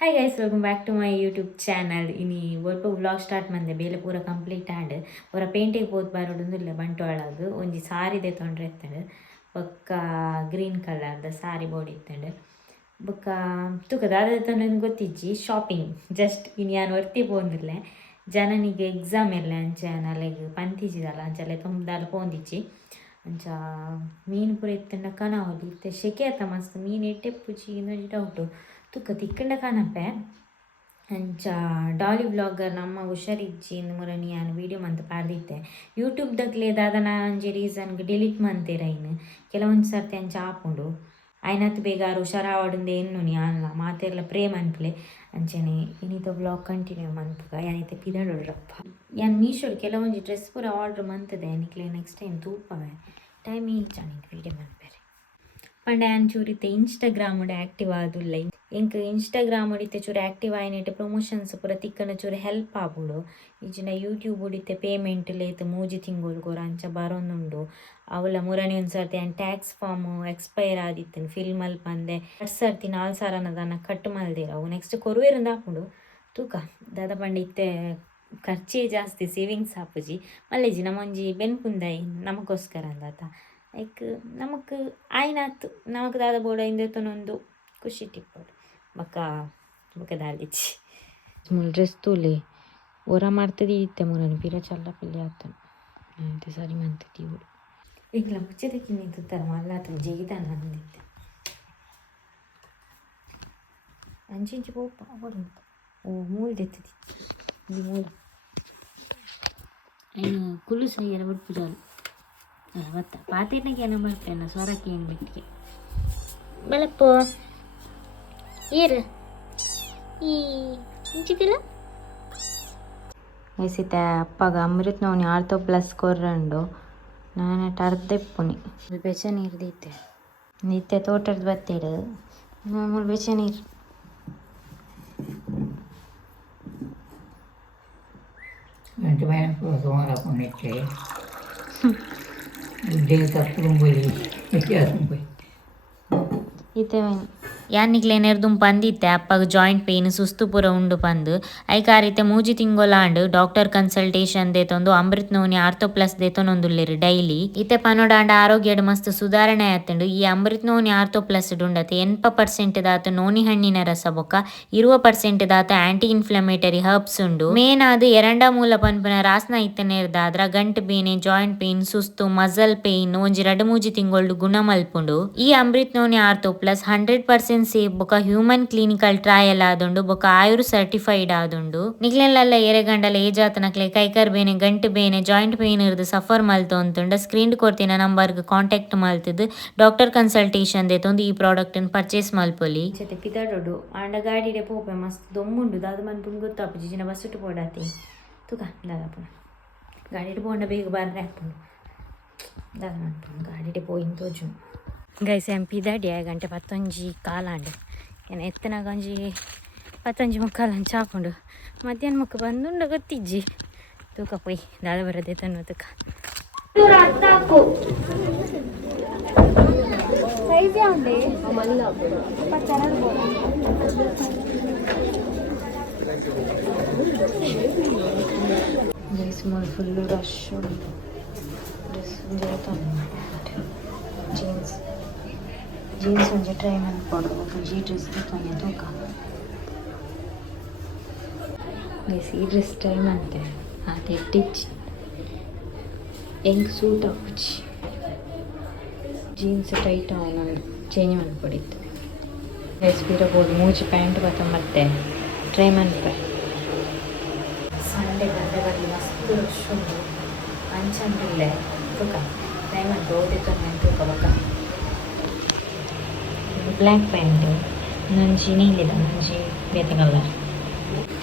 Hi guys, welcome back to my YouTube channel. ಇನಿ ಒಲ್ಪ vlog start ಮಂದೆ ಬೇಲೆ ಪೂರ ಕಂಪ್ಲೀಟ್ ಆಂಡ್ ಅವರ ಪೇಂಟಿಂಗ್ ಪೋತ್ ಬಾರೋಡೊಂದಿಲ್ಲ ಬಂಟ್ವಾಳಗ್ ಒಂಜಿ ಸಾರಿದೆ ತೊಂದ್ರೆ ಎತ್ತಂಡು ಬೊಕ್ಕ ಗ್ರೀನ್ ಕಲರ್ದ ಸಾರಿ ಬೋಡಿ ಇತ್ತಂಡು ಬೊಕ್ಕ ತೂಕದ ಅದೇ ತಂದು ಗೊತ್ತಿಜ್ಜಿ ಶಾಪಿಂಗ್ ಜಸ್ಟ್ ಇನ್ನು ಯಾನು ಹೊರ್ತಿ ಪೋಂದಿಲ್ಲ ಜನನಿಗೆ ಎಕ್ಸಾಮ್ ಎಲ್ಲ ಅಂಚ ನಲೆಗ್ ಪಂತಿಜಿದಲ್ಲ ಅಂಚಲ್ಲ ತುಂಬದಾಲ ಪೋಂದಿಚ್ಚಿ ಅಂಚ ಮೀನು ಪೂರ ಇತ್ತಂಡ ಕನಾವಲಿ ಇತ್ತೆ ಶೆಕೆ ಆತ ಮಸ್ತ್ ಮೀನು ಎಟ್ಟೆ ಪುಚಿ ಇನ್ನೊಂದು ಡೌಟು ತುಕ್ಕ ತಿಕ್ಕಂಡ ಕಾಣಪ್ಪೆ ಅಂಚ ಡಾಲಿ ವ್ಲಾಗರ್ ನಮ್ಮ ಹುಷಾರಿಜ್ಜಿಂದು ಮುರನಿ ನಾನು ವೀಡಿಯೋ ಮಂತ್ ಪಾಡ್ದಿತ್ತೆ ಯೂಟ್ಯೂಬ್ದಾಗಲೇ ದಾದನ ಅಂಜಿ ರೀಸನ್ಗೆ ಡಿಲೀಟ್ ಮಂತೇರ ಇನ್ನು ಕೆಲವೊಂದು ಸರ್ತಿ ಅಂಚ ಆಪುಂಡು ಆಯ್ನತ್ತು ಬೇಗ ಹುಷಾರಾವಡುಂದೆ ಎನ್ನು ನೀ ಅಲ್ಲ ಮಾತೆಲ್ಲ ಪ್ರೇಮ್ ಅನ್ಪ್ಲೆ ಅಂಚನೆ ಇನ್ನಿತ ವ್ಲಾಗ್ ಕಂಟಿನ್ಯೂ ಮಂತ್ಗ ಯಾನೈತೆ ಪಿದಡೊಡ್ರಪ್ಪ ಯಾನ್ ಮೀಶೋಡು ಕೆಲವೊಂಜಿ ಡ್ರೆಸ್ ಪೂರ ಆರ್ಡ್ರ್ ಮಂತದೆ ನಿಕ್ಲೆ ನೆಕ್ಸ್ಟ್ ಟೈಮ್ ತೂಪವೆ ಟೈಮ್ ಈಚಾನಿಗೆ ವೀಡಿಯೋ ಮಂತ್ಬೇರೆ ಪಂಡ ಯಾನ್ ಚೂರಿತ್ತೆ ಇನ್ಸ್ಟಾಗ್ರಾಮುಡು ಆ್ಯಕ್ಟಿವ್ ಆದುಲ್ಲ ಎಂಕ್ ಇನ್ಸ್ಟಾಗ್ರಾಮ್ ಉಡಿತೆ ಚೂರು ಆ್ಯಕ್ಟಿವ್ ಆಯ್ನಿಟ್ಟು ಪ್ರಮೋಷನ್ಸ್ ಪೂರ ತಿಕ್ಕನ ಚೂರು ಹೆಲ್ಪ್ ಆಪುಡು ಈಜಿನ ಯೂಟ್ಯೂಬ್ ಉಡಿತೆ ಪೇಮೆಂಟ್ ಲೇತ್ ಮೂಜಿ ತಿಂಗೊಳ್ಗೋರ ಅಂಚ ಬರೋನುಂಡು ಅವಳ ಮುರಣಿ ಒಂದು ಸರ್ತಿ ಆ್ಯಂಡ್ ಟ್ಯಾಕ್ಸ್ ಫಾರ್ಮ್ ಎಕ್ಸ್ಪೈರ್ ಆದಿತ್ತನು ಫಿಲ್ ಮಲ್ಪಂದೆ 2 ಸರ್ತಿ 4 ಸಾರನದನ್ನ ಕಟ್ ಮಲ್ದಿರ ಅವು ನೆಕ್ಸ್ಟ್ ಕೊರುವೆರಿಂದ ಹಾಪುಂಡು ತೂಕ ದಾದ ಪಂಡ ಇತ್ತೆ ಖರ್ಚೇ ಜಾಸ್ತಿ ಸೇವಿಂಗ್ಸ್ ಹಾಪುಜಿ ಮಲ್ಲೇಜಿ ನಮ್ಮೊಂಜಿ ಬೆನ್ಪುಂದಾಯಿ ನಮಗೋಸ್ಕರ ಅಂದಾತ ಲೈಕ್ ನಮಕ್ ಆಯ್ನಾತು ನಮಕ್ ದಾದ ಬೋಡ ಇಂದೆತ್ತನೊಂದು ಖುಷಿ ಟಿಪ್ಪಡು ಬೊಕ್ಕ ದಾಲಿಚ್ಚಿ ಡ್ರೆಸ್ ತೂಲೆ ಓರ ಮಾಡ್ತದೆ ಇತ್ತೆ ಮುರನು ಪಿರ ಚಲ್ಲ ಪಿಲ್ಲೆ ಆತನು ಅಂತೆ ಸರಿ ಮಂತದಿ ಇವರು ಈಗಲ ಮುಚ್ಚದಕ್ಕೆ ನಿಂತಾರೆ ಮಲ್ಲಾತ ಜೈದಾನ ಅಂದಿತ್ತೆ ಅಂಚಿಂಚಿ ಪೋಪ ಅವರು ಓ ಮೂಲ್ದೆತ್ತದಿ ಇದು ಮೂಲ ಏನು ಕುಲು ಸೈಯರ ಬಿಡ್ಪು ಜಾಲು ಗೊತ್ತ ಪಾತೇನಕ್ಕೆ ಏನೋ ಬರ್ತೇನೆ ಸ್ವರಕ್ಕೆ ಏನು ಬಿಟ್ಟಿಗೆ ಬೆಳಪ್ಪು ಏರು ಈ ಇಂಚಿದಿಲ್ಲ ವಯಸ್ಸಿತ್ತೆ ಅಪ್ಪಗ ಅಮೃತನವನಿ ಆರ್ಥೋಪ್ಲಸ್ ಕೊರ್ರಂಡು ನಾನು ಅರ್ಧೆಪ್ಪುನಿ ಬೆಚ್ಚ ನೀರು ದೀತೆ ನಿತ್ಯ ತೋಟದ ಬತ್ತೇಡು ಮೂರು ಬೆಚ್ಚ ನೀರು ಈತೆ ಯಾನಿಗ್ಲೆ ನೆರ್ದುಂ ಪಂದಿತ್ತೆ ಅಪ್ಪಗ ಜಾಯಿಂಟ್ ಪೇಯ್ನ್ ಸುಸ್ತು ಪೂರ ಉಂಡು ಪಂದು ಐಕಾರಿತೆ ಮೂಜಿ ತಿಂಗೊಲಾಂಡ್ ಡಾಕ್ಟರ್ ಕನ್ಸಲ್ಟೇಷನ್ ದೇತೊಂದು ಅಮೃತನವನಿ ಆರ್ಥೋಪ್ಲಸ್ ದೇತೊನೊಂದುಲ್ಲೆರ್ ಡೈಲಿ ಇತ್ತೆ ಪನೋಡಾಂಡ ಆರೋಗ್ಯಡ್ ಮಸ್ತ್ ಸುಧಾರಣೆ ಆತುಂಡು. ಈ ಅಮೃತನವನಿ ಆರ್ಥೋಪ್ಲಸ್ ಡುಂಡತೆ 80% ದಾತ ನೋನಿ ಹಣ್ಣಿನ ರಸ ಬೊಕ್ಕ 20% ದಾತ ಆಂಟಿ ಇನ್ಫ್ಲಮೇಟರಿ ಹರ್ಬ್ಸ್ ಉಂಡು. ಮೇನ್ ಆದ್ ಎರಡ ಮೂಲ ಪನ್ಪುನ ರಾಸ್ನ ಇತ್ತನೇರ್ದಾದ್ರ ಗಂಟ್ ಬೇನೆ ಜಾಯಿಂಟ್ ಪೇಯ್ನ್ ಸುಸ್ತು ಮಸಲ್ ಪೇಯ್ನ್ ಒಂಜಿ 2-3 ತಿಂಗೊಳ್ಡು ಗುಣ ಮಲ್ಪುಂಡು. ಈ ಅಮೃತನವನಿ ಆರ್ಥೋಪ್ಲಸ್ 100% ಸೇಫ್ ಬೊಕ ಹ್ಯೂಮನ್ ಕ್ಲಿನಿಕಲ್ ಟ್ರಯಲ್ ಆದುಂಡು ಬೊಕ ಆಯುರ್ ಸರ್ಟಿಫೈಡ್ ಆದುಂಡು. ನಿಕ್ಲೆಲ್ಲ ಎರೆಗಂಡಲ ಏಜ್ ಆತನಕ್ಲೆ ಕೈಕರ್ ಬೇನೆ ಗಂಟು ಬೇನೆ ಜಾಯಿಂಟ್ ಪೇಯ್ನ್ ಇರ್ದು ಸಫರ್ ಮಲ್ತೊಂತುಂಡ ಸ್ಕ್ರೀನ್ ಕೊರ್ತಿನ ನಂಬರ್ಗೆ ಕಾಂಟ್ಯಾಕ್ಟ್ ಮಲ್ತಿದ್ದು ಡಾಕ್ಟರ್ ಕನ್ಸಲ್ಟೇಷನ್ ದೇತೊಂದು ಈ ಪ್ರಾಡಕ್ಟ್ ಪರ್ಚೇಸ್ ಮಲ್ಪೊಲಿ ಪಿದಾಡೋಡು ಆಂಡ ಗಾಡಿಡೆ ಪೋಪೆ ಮಸ್ತ್ ದೊಮ್ಮುಂಡು ದಾದ ಮನ್ಪುನ್ ಗೊತ್ತಾಪು ಜಿಜಿನ ಬಸ್ಸುಟ್ಟು ಪೋಡಾತಿ ತುಕ ದಾದಪುನ ಗಾಡಿಡೆ ಪೋಂಡ ಬೇಗ ಬಾರ್ರೆ ಹಾಪುಂಡು ದಾದ ಮನ್ಪುನ್ ಗಾಡಿಡೆ ಪೋಯಿನ್ ತೋಜುಂಡು ಗೈಸ್ ಎಂಪಿದಾಡಿ ಗಂಟೆ 11 ಕಾಲಾಂಡು ಏನು ಎತ್ತನಾಗ ಒಂಜಿ 11 ಮುಕ್ಕಾಲು ಚಾಪುಂಡು ಮಧ್ಯಾಹ್ನ ಮುಕ್ಕ ಬಂದುಂಡ ಗೊತ್ತಿಜ್ಜಿ ತೂಕ ಪೊಯ್ ದಾದ ಬರದೆ ತನ್ನು ತೂಕ ಫುಲ್ಲು ರಶ್ ಉಂಟು ಡ್ರೆಸ್ ಜೀನ್ಸ್ ಒಂಜಿ ಟ್ರೈ ಮಾಡ್ಕೊಡು ಜಿ ಡ್ರೆಸ್ ತೊಂದೆ ತೂಕ ಗೈಸ್ ಈ ಡ್ರೆಸ್ ಟ್ರೈ ಮಾಡ್ತೆ ಅದೇ ಟಿಚ್ ಹೆಂಗೆ ಸೂಟ್ ಹಾಕುಚ್ಚಿ ಜೀನ್ಸ್ ಟೈಟ್ ಅವನು ಚೇಂಜ್ ಮಾಡ್ಕೊಡಿತ್ತು ಗೈಸ್ ಬೀರಬಹುದು ಮೂಜಿ ಪ್ಯಾಂಟ್ ಮತ್ತೆ ಟ್ರೈ ಮಾಡ್ತೆ ಸಂಡೆ ಗಂಟೆ ಬರಲಿ ಮಸ್ತ್ ರಶ್ ಉಂಟು ಅಂಚಂದಿಲ್ಲ ತೂಕ ಟ್ರೈ ಮಾಡ್ಕೊ ಓದಿತ್ತು ತೂಕ ಬೊಕ್ಕ ಬ್ಲ್ಯಾಕ್ ಪ್ಯಾಂಟ್ ನಂಜಿ ನೀಲಿದ ನಂಜಿ ಬೇತೆ ಕಲರ್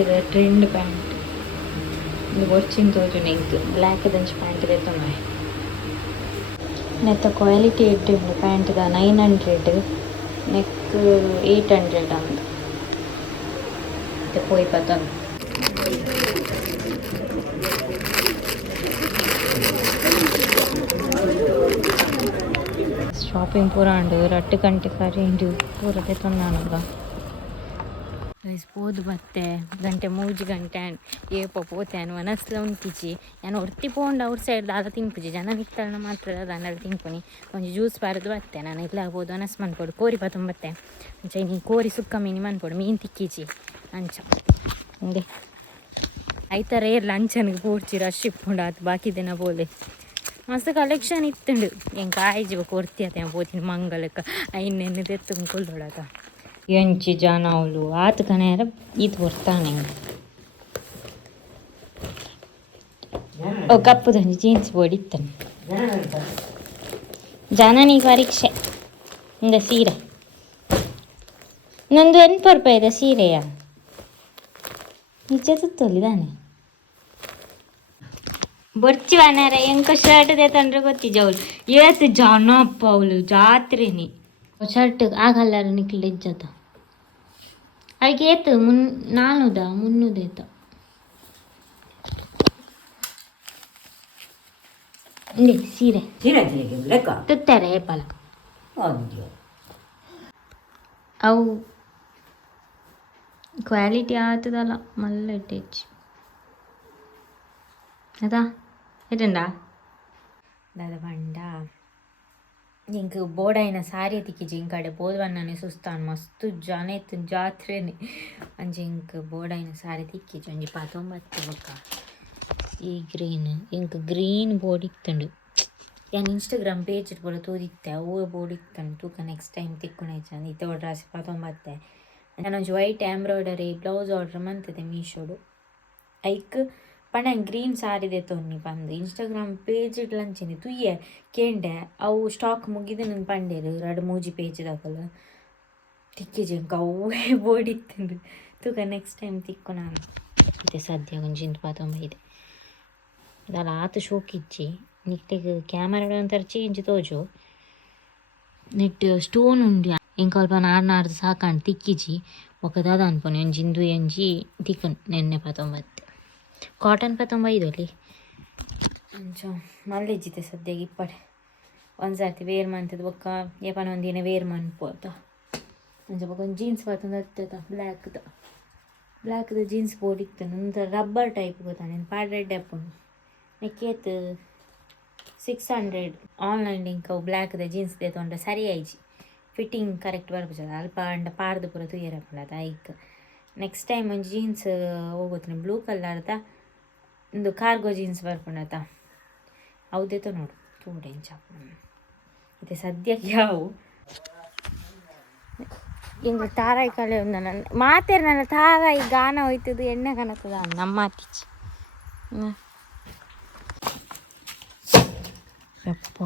ಇದು ಟ್ರೆಂಡ್ ಪ್ಯಾಂಟ್ ಇದು ಒಚ್ಚಿನ ತೋಜು ನೆಂಕು ಬ್ಲ್ಯಾಕ್ ದಂಚಿ ಪ್ಯಾಂಟ್ ದೇತೊಂದು ನೆತ್ತ ಕ್ವಾಲಿಟಿ ಇಟ್ಟು ಪ್ಯಾಂಟ್ದ 900 ನೆಕ್ 800 ಅಂತ ಮತ್ತೆ ಪೋಯ್ ಪತ್ತೊಂದು ಶಾಪಿಂಗ್ ಪೂರ ಉಂಡು ರಟ್ಟು ಗಂಟೆ ಕರಿಂಡು ಪೂರ ತೆತ್ತೊಂದಾನಗ ಗೈಸ್ ಪೋದು ಬತ್ತೆ ಗಂಟೆ 3 ಗಂಟೆ ಏಪ ಪೋತೇನು ವನಸ್ಲ ಉಂತಿಜಿ ನಾನು ಒರ್ತಿ ಪೋಂಡು ಅವ್ರ ಸೈಡ್ ದಾದ ತಿನ್ಪುಜಿ ಜನ ನಿತ್ತಳನ ಮಾತ್ರ ದಾಂಡಲ್ಲಿ ತಿನ್ಪುನಿ ಒಂಜಿ ಜ್ಯೂಸ್ ಬಾರದು ಬತ್ತೆ ನಾನು ಇಲ್ಲ ಆಗ್ಬೋದು ವನಸ್ ಮನ್ಪೊಡು ಕೋರಿ ಬತ್ತೆ ಅಂಚ ನೀ ಕೋರಿ ಸುಕ್ಕ ಮೀನು ಮನ್ಪೊಡು ಮೀನು ತಿಕ್ಕಿಜಿ ಅಂಚ ಹಿಂಗೆ ಐತರ ಏರ್ಲ ಅಂಚನಿಗೆ ಪೋಡ್ಚಿ ರಶ್ ಇಪ್ಪುಂಡು ಆತು ಬಾಕಿ ದಿನ ಬೋಲೆ ಮಸ್ತ್ ಕಲೆಕ್ಷನ್ ಇತ್ತುಂಡು ಹೆಂಗೆ ಕಾಯಿಜಿವ ಕೊರ್ತಿ ಆತ ಪೋತಿನ ಮಂಗಲಕ್ಕೆ ಐನ್ನೆನ್ನು ತೆತ್ತು ಕೊಲ್ಲೋಡಾತ ಎಂಚಿ ಜನ ಅವಳು ಆತ ಕನೆಯರ ಇದು ಹೊರ್ತಾನೆ ಓ ಕಪ್ಪುದಂಜಿ ಜೀನ್ಸ್ ಬೋರ್ಡ್ ಇತ್ತಾನೆ ಜನನಿ ಪರೀಕ್ಷೆ ಇಂದ ಸೀರೆ ನಂದು 8 ರೂಪಾಯಿದ ಸೀರೆಯ ನಿಜ ತುತ್ತೊಲಿದಾನೆ ಬರ್ಚಿ ವಾನಾರ ಎಂಕ ಶರ್ಟ್ ತಂದ್ರೆ ಗೊತ್ತಿಜವಳು ಏತ್ ಜನ ಅಪ್ಪ ಅವಳು ಜಾತ್ರೆನಿ ಶರ್ಟ್ ಆ ಕಲರ್ ನಿಕ್ಲು ಇಜ್ಜತ ಅದಕ್ಕೆ ಏತು 400 ಏತ ಇಂದೆ ಸೀರೆ ತುತ್ತಾರೆ ಏಪಲ ಅವು ಕ್ವಾಲಿಟಿ ಆತದಲ್ಲ ಮಲ್ಲ ಇಟ್ಟೇಜ್ ಅದಾ ಇಟ್ಟಂಡ ದಾದ ಬಂಡ ಇಂಕ ಬೋಡಾಯಿನ ಸಾರಿ ತಿಕ್ಕಿಜಿ ಇಂಕಡೆ ಬೋದ್ವಣ್ಣನೆ ಸುಸ್ತಾನ್ ಮಸ್ತ್ ಜನ ಇತ್ತು ಜಾತ್ರೆನೆ ಅಂಚೆ ಇಂಕ ಬೋಡಾಯಿನ ಸಾರಿ ತಿಕ್ಕಿಜಿ ಒಂಜಿ 19 ಬೊಕ್ಕ ಈ ಇಂಕ ಗ್ರೀನ್ ಬೋರ್ಡ್ ಇತ್ತಂಡು ಯಾನ್ ಇನ್ಸ್ಟಾಗ್ರಾಮ್ ಪೇಜ್ ಬೋಡ ತೋದಿತ್ತೆ ಅವು ಬೋರ್ಡ್ ಇತ್ತಂಡು ತೂಕ ನೆಕ್ಸ್ಟ್ ಟೈಮ್ ತಿಕ್ಕೊಣೈತೆ ಅಂದು ಇತ್ತ ರಾಸಿ 19 ನಾನೊಂಜಿ ವೈಟ್ ಎಂಬ್ರಾಯ್ಡರಿ ಬ್ಲೌಸ್ ಆರ್ಡ್ರ್ ಮಂತದೆ ಮೀಶೋಡು ಐಕ್ ಪಂಡ ಗ್ರೀನ್ ಸಾರಿದೆ ತೊನ್ನಿ ಬಂದು ಇನ್ಸ್ಟಾಗ್ರಾಮ್ ಪೇಜ್ ಲಂಚಿನಿ ತುಯ್ಯೆ ಕೇಂಡೆ ಅವು ಸ್ಟಾಕ್ ಮುಗಿದು ನನ್ನ ಪಂಡೇರು 2-3 ಪೇಜ್ ದಾಕಲು ತಿಕ್ಕಿಜಿ ಅಂಕ ಅವೇ ಬೋರ್ಡ್ ಇತ್ತಂಡು ತೂಕ ನೆಕ್ಸ್ಟ್ ಟೈಮ್ ತಿಕ್ಕು ನಾನು ಇದೆ ಸದ್ಯ ಒಂಜಿಂತ 19 ಅದಲ್ಲ ಆತು ಶೋಕಿಚ್ಚಿ ನಿಟ್ಟಿಗೆ ಕ್ಯಾಮರಾ ಒಂಥರ ಚೇಂಜ್ ತೋಜು ನೆಟ್ ಸ್ಟೋನ್ ಉಂಡು ಇಂಕ ಅಲ್ಪ ನಾಡ್ದು ಸಾಕಂಡು ತಿಕ್ಕಿಜಿ ಒಕ್ಕದಾದ ಅನ್ಪೊನೆ ಒಂಜಿಂದು ಎಂಜಿ ತಿಕ್ಕನ್ ನೆನ್ನೆ 19 ಕಾಟನ್ 19 ಅಲ್ಲಿ ಅಂಚ ಮಲ್ಲಿಜ್ಜಿತೆ ಸದ್ಯಗೆ ಇಪ್ಪಡೆ ಒಂದ್ಸರ್ತಿ ವೇರ್ ಮಂತದ ಬೊಕ್ಕ ಏಪನ ಒಂದಿನ ವೇರ್ ಮನ್ಪೋತ ಅಂಚ ಬೊಕ್ಕ ಒಂದು ಜೀನ್ಸ್ ಹತ್ತದ ಬ್ಲ್ಯಾಕ್ದ ಜೀನ್ಸ್ ಬೋರ್ಡ್ ಇತ್ತು ಒಂಥರ ರಬ್ಬರ್ ಟೈಪ್ ಗೊತ್ತಾನೆ ಪಾಡ್ರೆಡ್ ಅಪ್ಪುಂಡು ನೆಕ್ಕೇತ್ 600 ಆನ್ಲೈನ್ ಲಿಂಕ್ ಅವು ಬ್ಲ್ಯಾಕ್ದ ಜೀನ್ಸ್ ತೊಂಡ್ರೆ ಸರಿ ಆಯ್ಜಿ ಫಿಟ್ಟಿಂಗ್ ಕರೆಕ್ಟ್ ಬರ್ಬೋದು ಅಲ್ಪ ಅಂಡ ಪಾರ್ದು ಪೂರ ತುಯ್ಯರಪ್ಪಳದ ಐಕ್ ನೆಕ್ಸ್ಟ್ ಟೈಮ್ ಒಂದು ಜೀನ್ಸ್ ಹೋಗುತ್ತೆ ಬ್ಲೂ ಕಲರ್ದ ಒಂದು ಕಾರ್ಗೋ ಜೀನ್ಸ್ ಬರ್ಕೊಂಡತ ಹೌದೇತೋ ನೋಡು ತೂಡೆ ಚಾಪ ಇದೆ ಸದ್ಯಕ್ಕೆ ಯಾವು ಹಿಂಗೆ ತಾರಾಯಿ ಕಳೆ ಒಂದು ನನ್ನ ಮಾತೇರು ನನ್ನ ತಾರಾಯಿ ಗಾನ ಹೋಯ್ತದು ಎಣ್ಣೆ ಕನಕದ ನಮ್ಮ ಮಾತಿಚ್ಚಿ ಯಪ್ಪ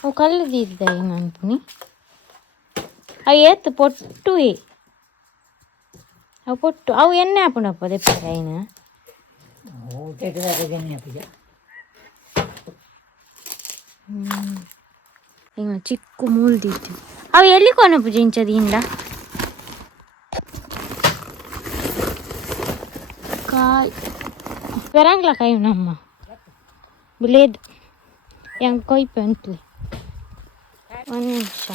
ಅವು ಕಲ್ಲದಿದ್ದ ಏನು ಅನ್ಪುನಿ ಅವು ಏತ್ತು ಪೊಟ್ಟು ಅವು ಪೊಟ್ಟು ಅವು ಎಣ್ಣೆ ಹಾಕೊಂಡಪ್ಪ ದೆಪ್ಪರ ಏನು ಹಿಂಗ ಚಿಕ್ಕ ಮೂಲ್ದಿತ್ತು ಅವು ಎಲ್ಲಿ ಕೊನಪ್ಪು ಜಿಂಚದಿಂದ ಕಾಯ್ ಬೆರಂಗ್ಲ ಕಾಯಿ ನಮ್ಮ ಬಿಲೇದು ಹೆಂಗೆ ಕೊಯ್ಪೆ ಅಂತಲಿ ಒಂದು ನಿಮಿಷ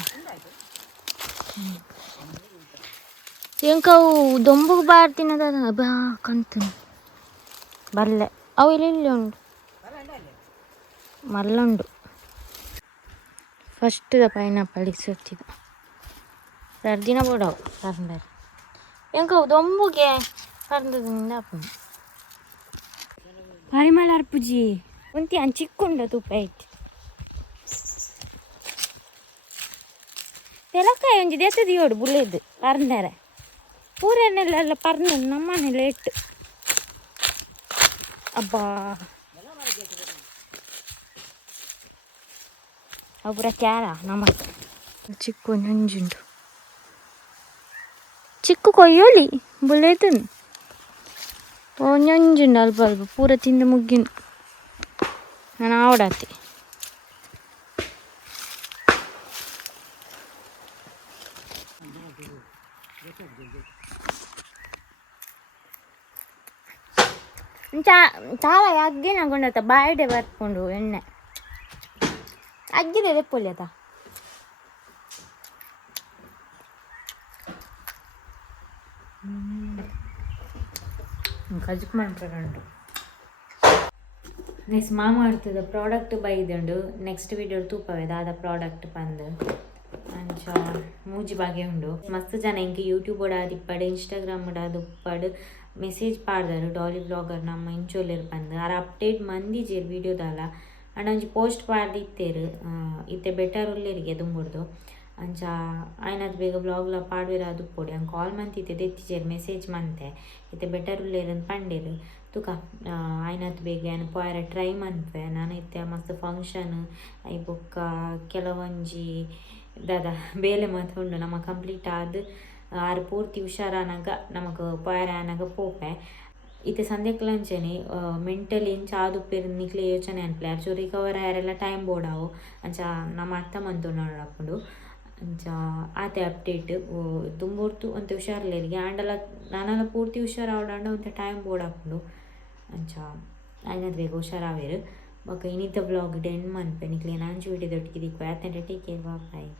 ಎಂಕವು ದೊಂಬುಗೆ ಬಾರ್ತಿನದ ಬಾ ಕಂತು ಬಲ್ಲೆ ಅವು ಇಲ್ಲಿ ಉಂಡು ಮಲ್ಲುಂಡು ಫಸ್ಟ್ದ ಪೈನಾಪಲ್ ಇಸೊತ್ತಿದ ಸರ್ದಿನ ಬೋಡವು ಕರ್ನಾರ ಎಂಕವು ದೊಂಬುಗೆ ಕರ್ನದಿಂದ ಅಪ್ಪ ಪರಿಮಳ ಅರ್ಪುಜಿ ಒಂತಿ ಅನ್ ಚಿಕ್ಕುಂಡ ತುಪ್ಪ ಐತಿ ತೆಲಕಾಯಿ ಒಂಜಿ ದೆತ್ತದಿಯೋಡು ಬುಳ್ಳೆದು ಪರ್ನಾರ ಪೂರೆನೆಲ್ಲ ಪರ್ನ ನಮ್ಮನೆಲ್ಲ ಇಟ್ಟು ಅಬ್ಬಾ ಅಬ್ಬರ ಕ್ಯಾರ ನಮ್ಮ ಚಿಕ್ಕು ನಂಜುಂಡು ಚಿಕ್ಕು ಕೊಯ್ಯೋಲಿ ಬುಳ್ಳೆದು ಓ ನಂಜುಂಡು ಅಲ್ಪ ಅಲ್ಪ ಪೂರ ತಿಂದು ಮುಗ್ಗಿನ ನಾನು ಆವಡಾತಿ ಚಾಲ ಅಗ್ಗಿನ ಕೊಂಡತ ಬಾಯ್ಡೆ ಬರ್ಕೊಂಡು ಎಣ್ಣೆ ಅಗ್ಗಿದೆ ದೆಪ್ಪೊಲಿ ಅದ ಕಜಕ್ ಮಾಡ್ಕೊಂಡು ನೆಕ್ಸ್ಟ್ ಮಾಮ ಮಾಡ್ತದ ಪ್ರಾಡಕ್ಟ್ ಬೈದುಂಡು ನೆಕ್ಸ್ಟ್ ವಿಡಿಯೋ ತೂಪವೆ ದಾದ ಪ್ರಾಡಕ್ಟ್ ಬಂದು ಅಂಚ ಮೂಜಿ ಬಗೆ ಉಂಡು ಮಸ್ತ್ ಜನ ಇಂಕ ಯೂಟ್ಯೂಬ್ ಆದಿಪ್ಪಡು ಇನ್ಸ್ಟಾಗ್ರಾಮ್ ಅದು ಉಪ್ಪಡು ಮೆಸೇಜ್ ಪಾಡ್ದರು ಡಾಲಿ ವ್ಲಾಗರ್ ನಮ್ಮ ಇಂಚೋಲೇರು ಬಂದು ಆರ ಅಪ್ಡೇಟ್ ಮಂದಿಜೇರು ವಿಡಿಯೋದಲ್ಲ ಅಂಡ್ ಒಂಜಿ ಪೋಸ್ಟ್ ಪಾಡ್ದಿತ್ತೇರು ಇತ್ತೆ ಬೆಟರ್ ಉಳ್ಳೇರಿಗೆ ದುಂಬುಡ್ದು ಅಂಚ ಆಯ್ನದು ಬೇಗ ಬ್ಲಾಗ್ಲ ಪಾಡ್ವೇರ ಅದು ಪೊಡಿ ಹಂಗೆ ಕಾಲ್ ಮಂತಿತ್ತೆ ದೆತ್ತಿಜೇರು ಮೆಸೇಜ್ ಮಂತೆ ಇತ್ತೆ ಬೆಟರ್ ಉಳ್ಳೇರಂದು ಪಂಡೇರು ತುಕ ಆಯ್ನದು ಬೇಗ ಏನು ಪೋಯರ ಟ್ರೈ ಮನ್ಪೆ ನಾನು ಇತ್ತೆ ಮಸ್ತ್ ಫಂಕ್ಷನ್ ಐ ಬೊಕ್ಕ ಕೆಲವೊಂಜಿ ದಾದ ಬೇಲೆ ಮಾತು ಉಂಡು ನಮ್ಮ ಕಂಪ್ಲೀಟ್ ಆದ್ ಆರು ಪೂರ್ತಿ ಹುಷಾರಾನಾಗ ನಮಗೆ ಪೋಯರ ಆನಾಗ ಪೋಪೆ ಇತ್ತೆ ಸಂಧ್ಯಾಕ್ಲಂಚನೆ ಮೆಂಟಲಿ ಇಂಚ ಆದುಪ್ಪೇರು ನಿಕ್ಲೆ ಯೋಚನೆ ಅನ್ಪ್ಲೆ ಅರ್ಚು ರಿಕವರ್ ಆಯಾರೆಲ್ಲ ಟೈಮ್ ಬೋಡಾವು ಅಂಚ ನಮ್ಮ ಅತ್ತ ಮಂತು ನೋಡಪ್ಪಡು ಅಂಚ ಆತೆ ಅಪ್ಡೇಟ್ ತುಂಬುರ್ತು ಒಂತೆ ಹುಷಾರ್ಲೇರಿಗೆ ಆಂಡಲ ನಾನೆಲ್ಲ ಪೂರ್ತಿ ಹುಷಾರಾವಡಾಂಡ ಒಂತೆ ಟೈಮ್ ಬೋಡಾಪುಂಡು ಅಂಚ ಆಯ್ನದು ಬೇಗ ಹುಷಾರಾವೇರು ಬೊಕ್ಕ ಇನ್ನಿತ ಬ್ಲಾಗ್ ಡೆನ್ ಮನ್ಪೆ ನಿಕ್ಲೆ ನಾಂಚು ವಿಡಿಯೋದೊಟ್ಟಿಗೆ ದಿಕ್ಕು ಆತಂಡೆ ಟೇಕ್ ಕೇರ್ ಬಾಯ್.